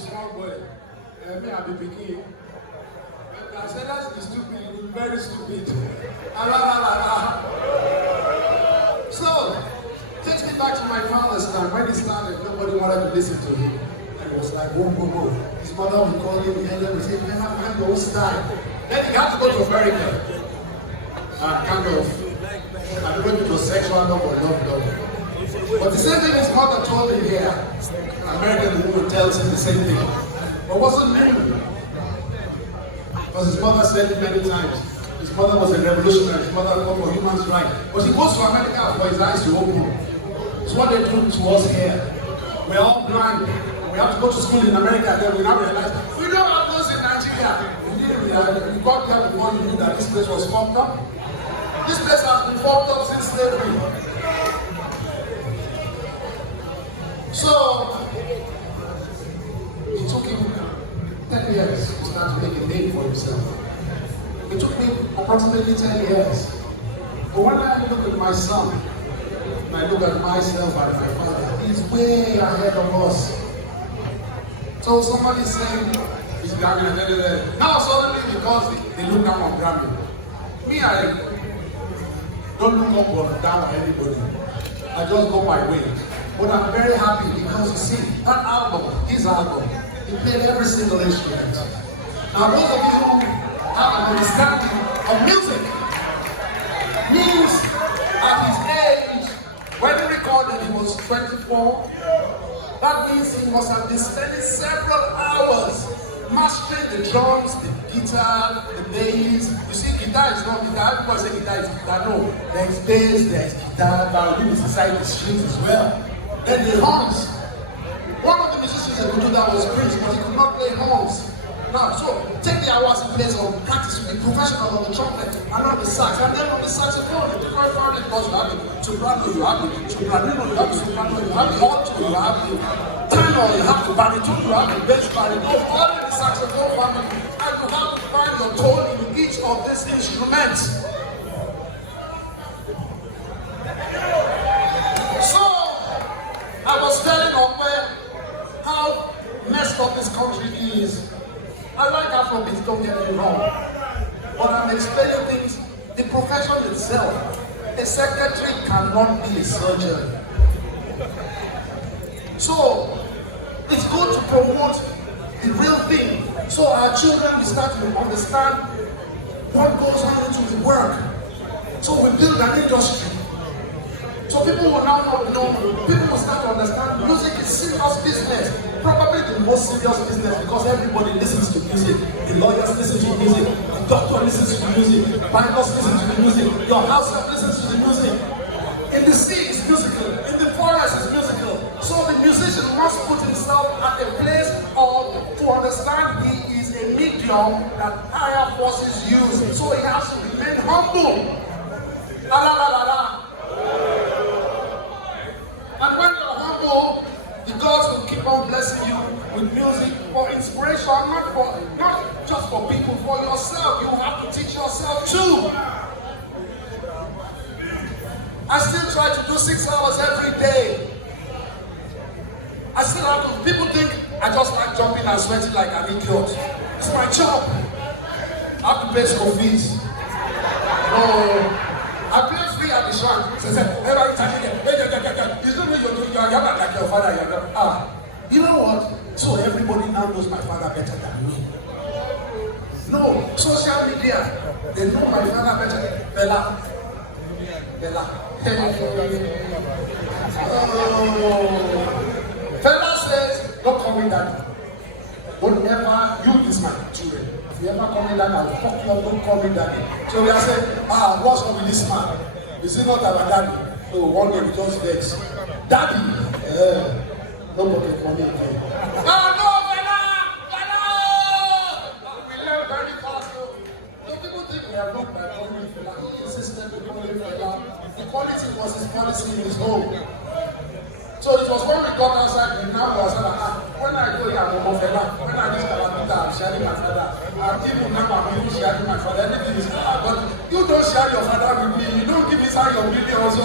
small boy. Me, I be begin. I said that's stupid, you be very stupid. So, takes me back to my father's time. When he started, nobody wanted to listen to him. And it was like, whoa, whoa, whoa. His mother would call him, and then would say, man, I'm going to style. Then he had to go to America. Kind of, I don't know if it was sexual love or love. But the same thing his mother told him here, American woman tells him the same thing. But wasn't new. Because his mother said it many times. His mother was a revolutionary, his mother fought for human rights. But he goes to America for his eyes to open. It's what they do to us here. We're all blind. We have to go to school in America and then we now realize we don't have those in Nigeria. You got there before you knew that this place was fucked up. This place has been fucked up since slavery. So, it took him 10 years to start to make a name for himself. It took me approximately 10 years. But when I look at my son, and I look at myself and my father, he's way ahead of us. So somebody saying, he's Grammy, and now suddenly because they look down on Grammy. Me, I don't look up or down on anybody. I just go my way. But I'm very happy because you see, that album, his album, he played every single instrument. Now those of you who have an understanding of music, means at his age, when he recorded he was 24, that means he must have been spending several hours mastering the drums, the guitar, the bass. You see, guitar is not guitar. Everybody say guitar is guitar. No, there's bass, there's guitar, violin is inside the strings as well. Then the horns. One of the musicians that could do that was Prince, but he could not play horns. Now, so take the hours he plays on practice with the professional on the trumpet and on the sax, and then on the saxophone, the different family, because you have the soprano, you have the soprano, you have the soprano, you have the alto, you have the tenor, you have the baritone, you have the bass baritone, all in the saxophone family, and you have to find your tone in each of these instruments. So, I was telling Okwe how messed up this country is. I like Afrobeat, don't get me wrong. But I'm explaining things, the profession itself. A secretary cannot be a surgeon. So, it's good to promote the real thing. So our children will start to understand what goes on into the work. So we build an industry. So people will now know, people will start to understand music is serious business. Probably the most serious business because everybody listens to music. The lawyers listen to music, the doctor listens to music, bankers listen to the music, your house listens to the music. In the sea it's musical, in the forest it's musical. So the musician must put himself at a place to understand he is a medium that higher forces use. So he has to remain humble. La la la la la. And when you're humble, the gods will keep on blessing you with music for inspiration, not just for people, for yourself. You have to teach yourself too. I still try to do 6 hours every day. I still have to, people think I just like jumping and sweating like an idiot. It's my job. I have to pay school fees. No. I play free at the shrine. So I said, every time you get, you don't know you are like your father. You know what? So everybody now knows my father better than me. No, social media, they know my father better. Fela. Fela says, don't call me daddy. Don't ever, you is my children. If you ever call me daddy, I'll fuck you up, don't call me daddy. So we are saying, what's wrong with this man? Is he not our daddy? So one day we just vex. Daddy! Nobody call me again. No, Fela! We learn very fast. So people think we are not by calling me Fela. He insisted to call him Fela. The quality was his policy in his home. So it was when we got outside, we now was when I go here, I'm a Fela. When I reach Calabita, I'm sharing my father. I'm giving number, I'm sharing my father. Anything is but you don't share your father with me. You don't give me some your millions.